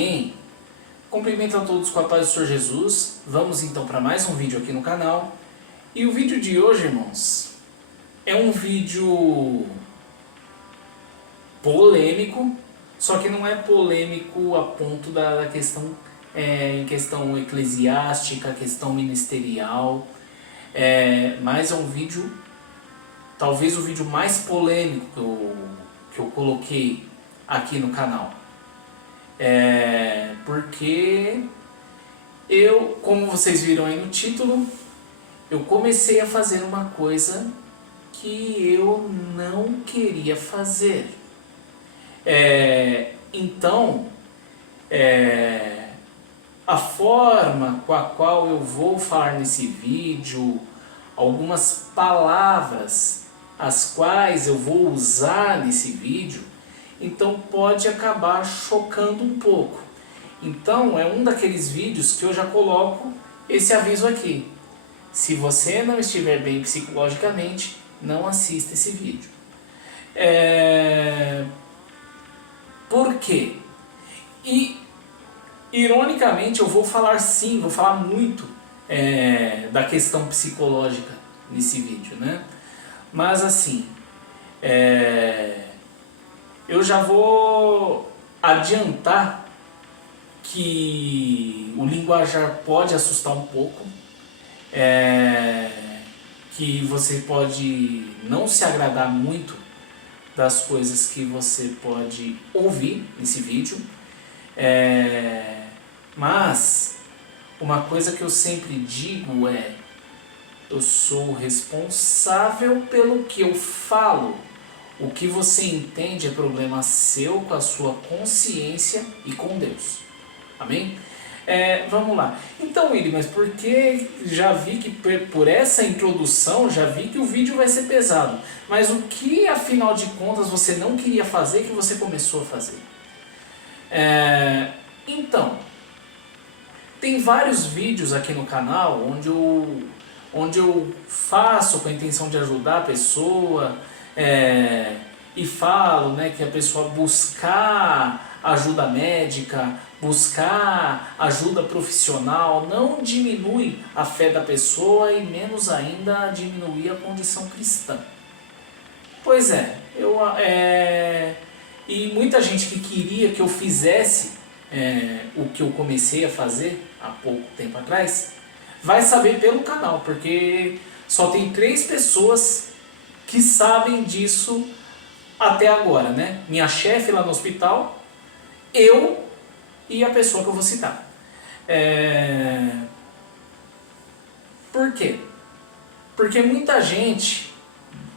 Amém. Cumprimento a todos com a paz do Senhor Jesus. Vamos então para mais um vídeo aqui no canal. E o vídeo de hoje, irmãos, é um vídeo polêmico, só que não é polêmico a ponto da questão, em questão eclesiástica, questão ministerial, mas é um vídeo, talvez o vídeo mais polêmico que eu coloquei aqui no canal. Porque como vocês viram aí no título, eu comecei a fazer uma coisa que eu não queria fazer. Então, a forma com a qual eu vou falar nesse vídeo, algumas palavras as quais eu vou usar nesse vídeo, então pode acabar chocando um pouco. Então é um daqueles vídeos que eu já coloco esse aviso aqui. Se você não estiver bem psicologicamente, não assista esse vídeo. Por quê? E, ironicamente, eu vou falar sim, vou falar muito da questão psicológica nesse vídeo, né? Mas assim, eu já vou adiantar que o linguajar pode assustar um pouco, que você pode não se agradar muito das coisas que você pode ouvir nesse vídeo, mas uma coisa que eu sempre digo eu sou responsável pelo que eu falo. O que você entende é problema seu, com a sua consciência e com Deus. Amém? Vamos lá. Então, Willy, mas por que já vi que por essa introdução, já vi que o vídeo vai ser pesado. Mas o que, afinal de contas, você não queria fazer que você começou a fazer? Então, tem vários vídeos aqui no canal onde eu faço com a intenção de ajudar a pessoa, e falo, né, que a pessoa buscar ajuda médica, buscar ajuda profissional, não diminui a fé da pessoa e menos ainda diminuir a condição cristã. Pois e muita gente que queria que eu fizesse o que eu comecei a fazer há pouco tempo atrás, vai saber pelo canal, porque só tem 3 pessoas que sabem disso até agora, né? Minha chefe lá no hospital, eu e a pessoa que eu vou citar. Por quê? Porque muita gente,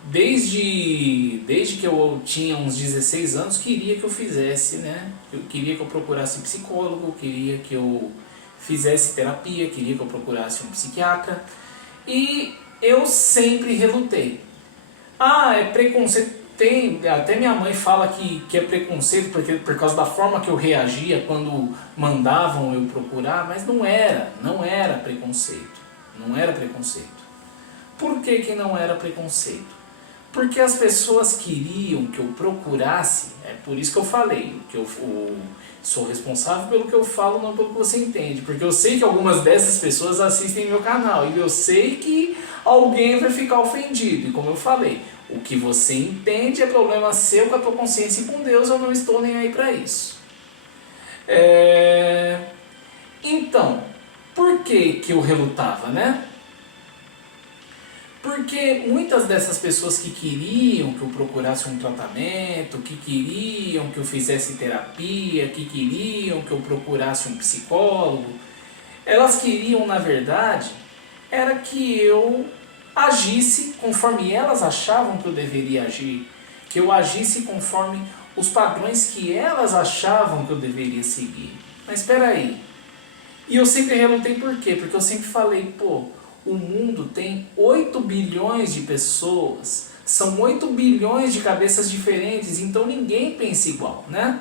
desde que eu tinha uns 16 anos, queria que eu fizesse, né? Eu queria que eu procurasse um psicólogo, queria que eu fizesse terapia, queria que eu procurasse um psiquiatra. E eu sempre relutei. É preconceito. Até minha mãe fala que é preconceito por causa da forma que eu reagia quando mandavam eu procurar, mas não era preconceito. Não era preconceito. Por que não era preconceito? Porque as pessoas queriam que eu procurasse, por isso que eu falei, que eu sou responsável pelo que eu falo, não pelo que você entende. Porque eu sei que algumas dessas pessoas assistem meu canal e eu sei que alguém vai ficar ofendido. E como eu falei, o que você entende é problema seu, com a tua consciência e com Deus, eu não estou nem aí para isso. Então, por que eu relutava, né? Porque muitas dessas pessoas que queriam que eu procurasse um tratamento, que queriam que eu fizesse terapia, que queriam que eu procurasse um psicólogo, elas queriam, na verdade, era que eu agisse conforme elas achavam que eu deveria agir, que eu agisse conforme os padrões que elas achavam que eu deveria seguir. Mas espera aí. E eu sempre relutei por quê? Porque eu sempre falei, o mundo tem 8 bilhões de pessoas, são 8 bilhões de cabeças diferentes, então ninguém pensa igual, né?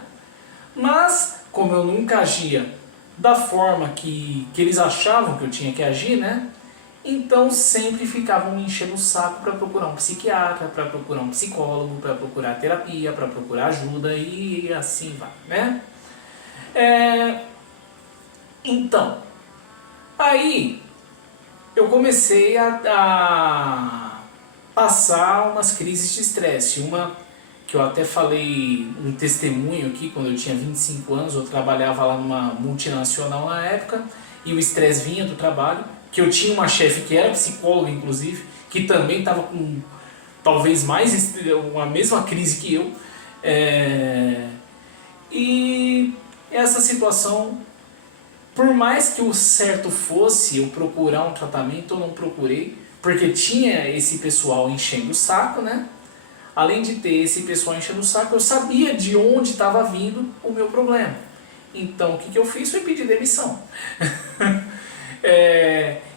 Mas, como eu nunca agia da forma que eles achavam que eu tinha que agir, né? Então sempre ficavam me enchendo o saco para procurar um psiquiatra, para procurar um psicólogo, para procurar terapia, para procurar ajuda e assim vai, né? Então, aí eu comecei a passar umas crises de estresse. Uma que eu até falei um testemunho aqui, quando eu tinha 25 anos, eu trabalhava lá numa multinacional na época, e o estresse vinha do trabalho, que eu tinha uma chefe que era psicóloga, inclusive, que também estava com talvez mais uma mesma crise que eu. E essa situação, por mais que o certo fosse eu procurar um tratamento, eu não procurei, porque tinha esse pessoal enchendo o saco, né? Além de ter esse pessoal enchendo o saco, eu sabia de onde estava vindo o meu problema. Então, o que eu fiz foi pedir demissão.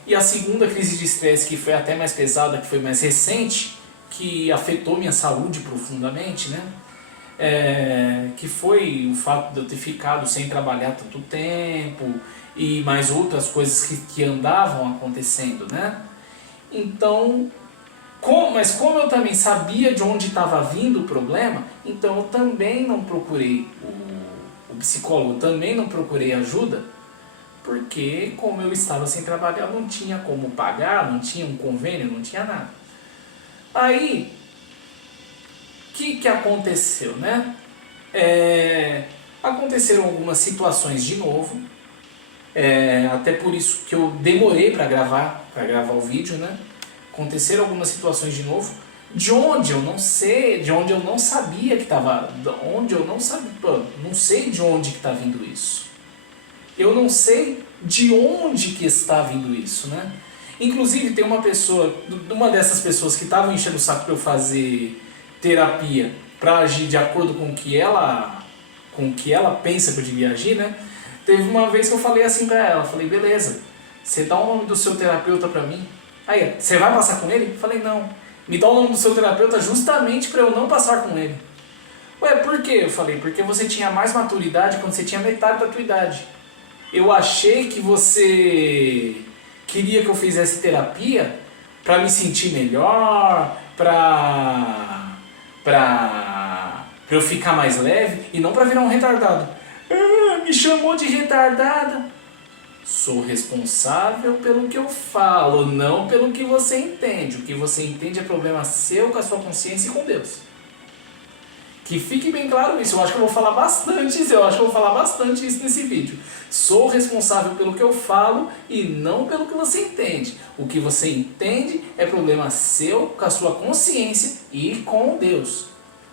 E a segunda crise de estresse, que foi até mais pesada, que foi mais recente, que afetou minha saúde profundamente, né? Que foi o fato de eu ter ficado sem trabalhar tanto tempo e mais outras coisas que andavam acontecendo, né? Então, mas como eu também sabia de onde estava vindo o problema, então eu também não procurei o psicólogo, eu também não procurei ajuda, porque como eu estava sem trabalhar, não tinha como pagar, não tinha um convênio, não tinha nada. Aí, o que aconteceu, né? Aconteceram algumas situações de novo, até por isso que eu demorei para gravar o vídeo, né? Aconteceram algumas situações de novo, de onde eu não sei, de onde eu não sabia que estava, onde eu não sabia, não sei de onde que está vindo isso. Eu não sei de onde que está vindo isso, né? Inclusive tem uma dessas pessoas que estavam enchendo o saco para eu fazer terapia para agir de acordo com o que ela pensa que eu devia agir, né? Teve uma vez que eu falei assim para ela, falei, beleza, você dá o nome do seu terapeuta para mim? Aí, você vai passar com ele? Falei, não. Me dá o nome do seu terapeuta justamente para eu não passar com ele. Ué, por quê? Eu falei, porque você tinha mais maturidade quando você tinha metade da tua idade. Eu achei que você queria que eu fizesse terapia para me sentir melhor, para eu ficar mais leve e não para virar um retardado. Me chamou de retardada. Sou responsável pelo que eu falo, não pelo que você entende. O que você entende é problema seu com a sua consciência e com Deus. Que fique bem claro isso. Eu acho que eu vou falar bastante isso nesse vídeo. Sou responsável pelo que eu falo e não pelo que você entende. O que você entende é problema seu com a sua consciência e com Deus.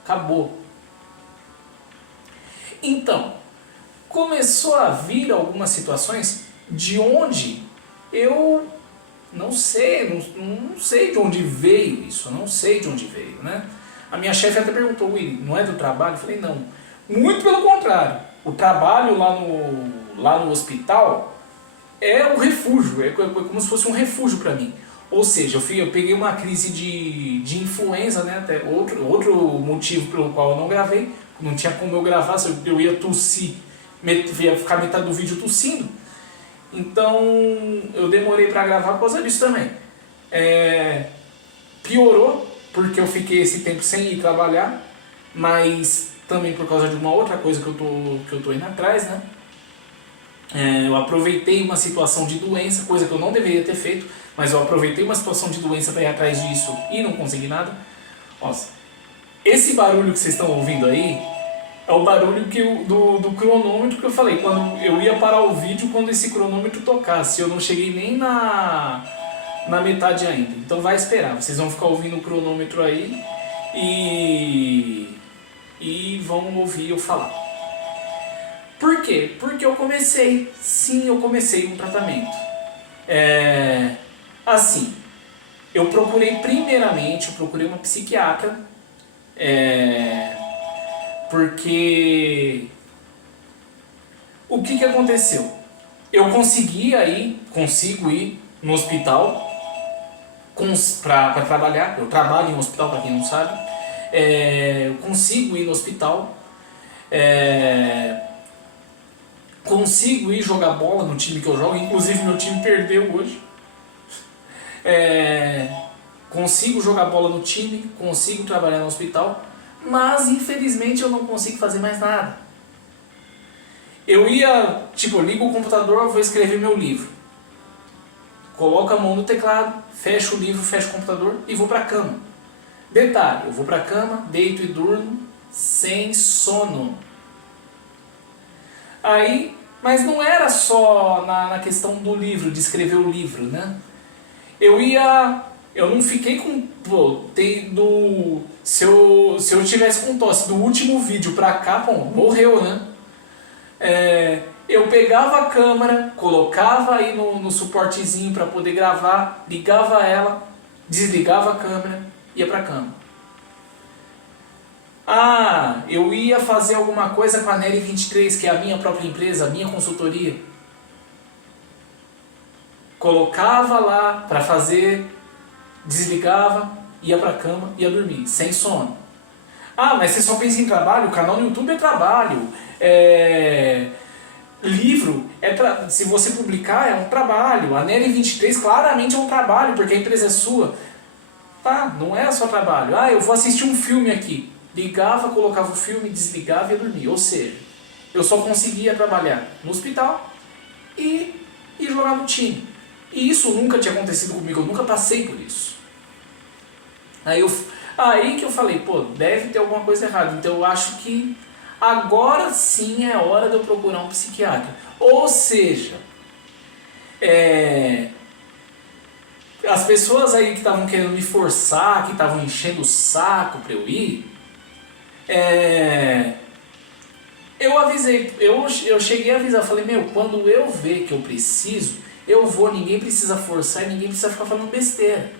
Acabou. Então, começou a vir algumas situações de onde eu não sei de onde veio isso, não sei de onde veio, né? A minha chefe até perguntou, Willy, não é do trabalho? Eu falei, não. Muito pelo contrário. O trabalho lá no hospital é um refúgio, é como se fosse um refúgio para mim. Ou seja, eu peguei uma crise de influenza, né? Até outro motivo pelo qual eu não gravei, não tinha como eu gravar, eu ia tossir, ia ficar metade do vídeo tossindo. Então eu demorei para gravar por causa disso também. Piorou porque eu fiquei esse tempo sem ir trabalhar, mas também por causa de uma outra coisa que eu tô indo atrás, né? Eu aproveitei uma situação de doença, coisa que eu não deveria ter feito, mas eu aproveitei uma situação de doença para ir atrás disso e não consegui nada. Nossa, esse barulho que vocês estão ouvindo aí é o barulho do cronômetro que eu falei, quando eu ia parar o vídeo quando esse cronômetro tocasse. Eu não cheguei nem na metade ainda, então vai esperar, vocês vão ficar ouvindo o cronômetro aí e vão ouvir eu falar. Por quê? Porque eu comecei um tratamento. Assim, eu procurei uma psiquiatra, porque o que aconteceu? Eu consigo ir no hospital para trabalhar. Eu trabalho em um hospital, para quem não sabe. Eu consigo ir no hospital, consigo ir jogar bola no time que eu jogo, inclusive meu time perdeu hoje. Consigo jogar bola no time, consigo trabalhar no hospital, mas infelizmente eu não consigo fazer mais nada. Eu ia, tipo, eu ligo o computador, vou escrever meu livro. Coloco a mão no teclado, fecho o livro, fecho o computador e vou pra cama. Detalhe, eu vou pra cama, deito e durmo sem sono. Aí, mas não era só na questão do livro, de escrever o livro, né? Eu não fiquei com, pô, se eu tivesse com tosse do último vídeo pra cá, pô, morreu, né? Eu pegava a câmera, colocava aí no suportezinho para poder gravar, ligava ela, desligava a câmera, ia pra cama. Ah, eu ia fazer alguma coisa com a Nery 23, que é a minha própria empresa, a minha consultoria. Colocava lá para fazer, desligava, ia pra cama, ia dormir, sem sono. Ah, mas você só pensa em trabalho? O canal no YouTube é trabalho. Livro, se você publicar, é um trabalho. A Nery 23 claramente é um trabalho, porque a empresa é sua. Tá, não é só trabalho. Ah, eu vou assistir um filme aqui. Ligava, colocava o filme, desligava e ia dormir. Ou seja, eu só conseguia trabalhar no hospital e jogar no time. E isso nunca tinha acontecido comigo, eu nunca passei por isso. Aí que eu falei, pô, deve ter alguma coisa errada. Então eu acho que agora sim é hora de eu procurar um psiquiatra. Ou seja, as pessoas aí que estavam querendo me forçar, que estavam enchendo o saco pra eu ir, eu avisei, eu cheguei a avisar, falei, meu, quando eu ver que eu preciso, eu vou, ninguém precisa forçar e ninguém precisa ficar falando besteira.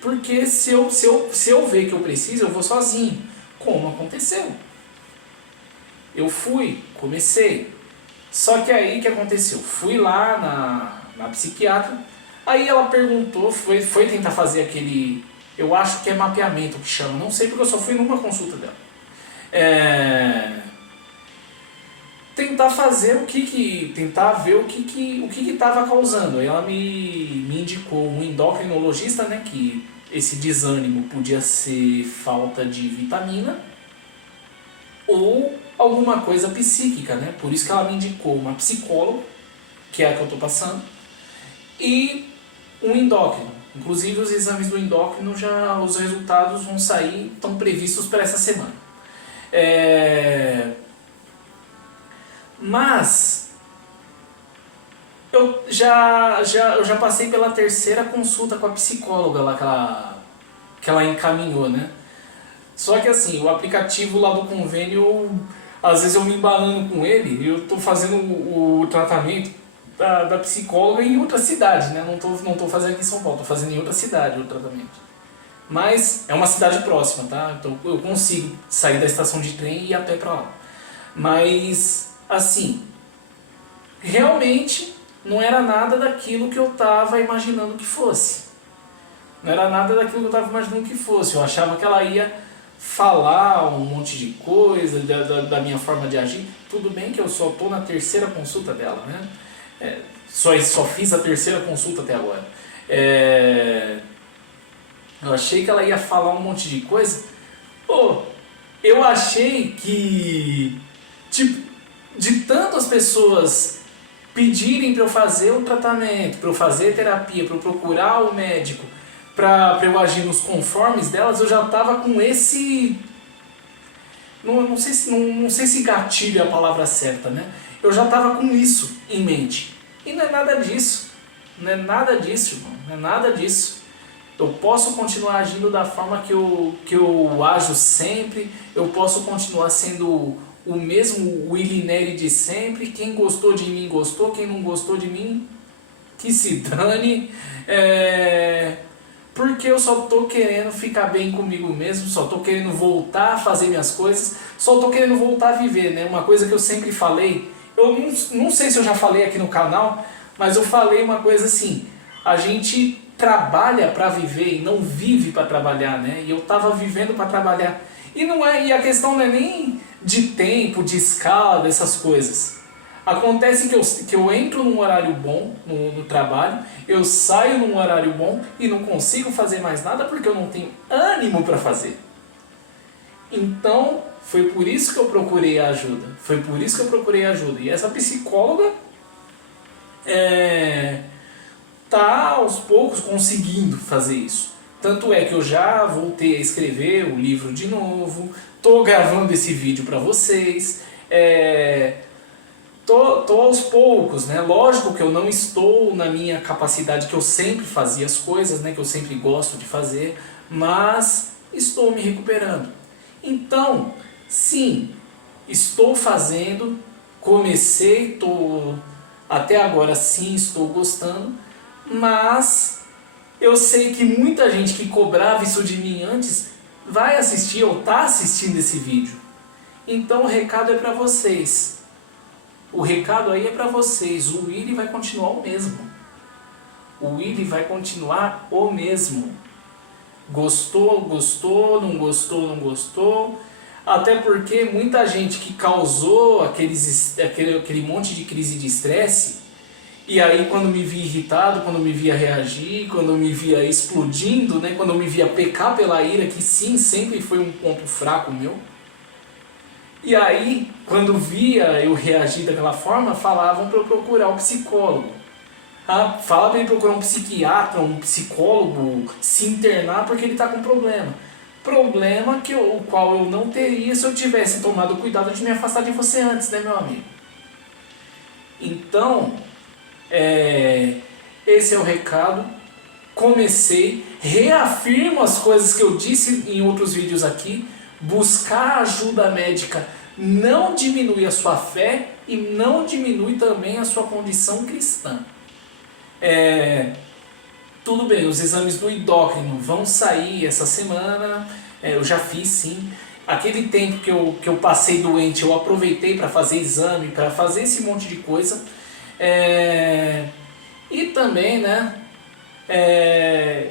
Porque se eu ver que eu preciso, eu vou sozinho, como aconteceu. Eu fui, comecei. Só que aí o que aconteceu? Fui lá na psiquiatra, aí ela perguntou, foi tentar fazer aquele, eu acho que é mapeamento que chama, não sei porque eu só fui numa consulta dela. Tentar fazer tentar ver o que estava causando. Aí ela me indicou um endocrinologista, né, que esse desânimo podia ser falta de vitamina ou alguma coisa psíquica, né? Por isso que ela me indicou uma psicóloga, que é a que eu estou passando, e um endócrino. Inclusive os exames do endócrino, os resultados vão sair, estão previstos para essa semana. Mas eu já passei pela terceira consulta com a psicóloga lá que ela encaminhou, né? Só que assim, o aplicativo lá do convênio, às vezes eu me embalando com ele, eu tô fazendo o tratamento da psicóloga em outra cidade, né? Não tô fazendo aqui em São Paulo, tô fazendo em outra cidade o tratamento. Mas é uma cidade próxima, tá? Então eu consigo sair da estação de trem e ir a pé pra lá. Mas, assim, realmente não era nada daquilo que eu estava imaginando que fosse. Não era nada daquilo que eu estava imaginando que fosse. Eu achava que ela ia falar um monte de coisa da minha forma de agir. Tudo bem que eu só estou na terceira consulta dela, né? Só fiz a terceira consulta até agora. Eu achei que ela ia falar um monte de coisa. Pô, eu achei que, tipo, de tantas pessoas pedirem para eu fazer o tratamento, para eu fazer terapia, para eu procurar o médico, para eu agir nos conformes delas, eu já estava com esse... Não sei se gatilho é a palavra certa, né? Eu já estava com isso em mente. E não é nada disso. Não é nada disso, irmão. Não é nada disso. Eu posso continuar agindo da forma que eu ajo sempre. Eu posso continuar sendo o mesmo Willy Neri de sempre. Quem gostou de mim gostou. Quem não gostou de mim, que se dane. Porque eu só tô querendo ficar bem comigo mesmo, só tô querendo voltar a fazer minhas coisas, só tô querendo voltar a viver, né? Uma coisa que eu sempre falei, eu não sei se eu já falei aqui no canal, mas eu falei uma coisa assim, a gente trabalha para viver e não vive para trabalhar, né? E eu tava vivendo para trabalhar. E a questão não é nem de tempo, de escala, dessas coisas. Acontece que eu entro num horário bom no trabalho, eu saio num horário bom e não consigo fazer mais nada porque eu não tenho ânimo para fazer. Então, foi por isso que eu procurei ajuda. Foi por isso que eu procurei ajuda. E essa psicóloga tá aos poucos conseguindo fazer isso. Tanto é que eu já voltei a escrever o livro de novo, tô gravando esse vídeo para vocês, tô aos poucos, né? Lógico que eu não estou na minha capacidade que eu sempre fazia as coisas, né? Que eu sempre gosto de fazer, mas estou me recuperando. Então, sim, estou fazendo, comecei, até agora sim estou gostando, mas eu sei que muita gente que cobrava isso de mim antes vai assistir ou está assistindo esse vídeo. Então o recado é para vocês. O recado aí é para vocês. O Willy vai continuar o mesmo. O Willy vai continuar o mesmo. Gostou, gostou, não gostou, não gostou. Até porque muita gente que causou aquele monte de crise de estresse, e aí quando me via irritado, quando me via reagir, quando me via explodindo, né, quando me via pecar pela ira, que sim, sempre foi um ponto fraco meu. E aí, quando via eu reagir daquela forma, falavam para eu procurar um psicólogo. Fala para ele procurar um psiquiatra, um psicólogo, se internar porque ele está com problema. Problema o qual eu não teria se eu tivesse tomado cuidado de me afastar de você antes, né, meu amigo? Então, esse é o recado. Comecei, reafirmo as coisas que eu disse em outros vídeos aqui. Buscar ajuda médica não diminui a sua fé e não diminui também a sua condição cristã. Tudo bem, os exames do endócrino vão sair essa semana, eu já fiz sim. Aquele tempo que eu passei doente, eu aproveitei para fazer exame, para fazer esse monte de coisa. E também, né,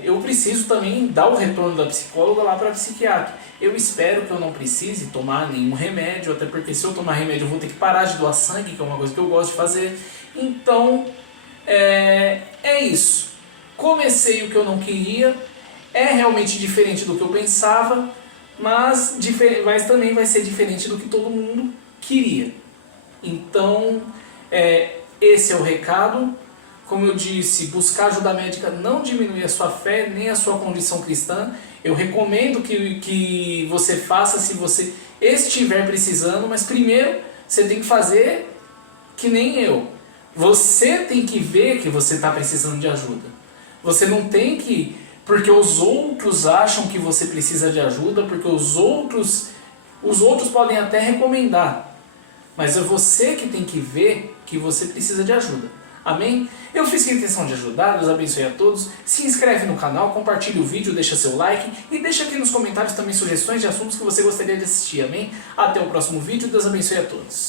eu preciso também dar o retorno da psicóloga lá para a psiquiatra. Eu espero que eu não precise tomar nenhum remédio, até porque se eu tomar remédio eu vou ter que parar de doar sangue, que é uma coisa que eu gosto de fazer. Então, é isso. Comecei o que eu não queria, é realmente diferente do que eu pensava, mas também vai ser diferente do que todo mundo queria. Então, esse é o recado. Como eu disse, buscar ajuda médica não diminui a sua fé, nem a sua condição cristã. Eu recomendo que você faça se você estiver precisando, mas primeiro você tem que fazer que nem eu. Você tem que ver que você está precisando de ajuda. Você não tem que, porque os outros acham que você precisa de ajuda, porque os outros podem até recomendar. Mas é você que tem que ver que você precisa de ajuda. Amém? Eu fiz a intenção de ajudar, Deus abençoe a todos. Se inscreve no canal, compartilha o vídeo, deixa seu like e deixa aqui nos comentários também sugestões de assuntos que você gostaria de assistir. Amém? Até o próximo vídeo, Deus abençoe a todos.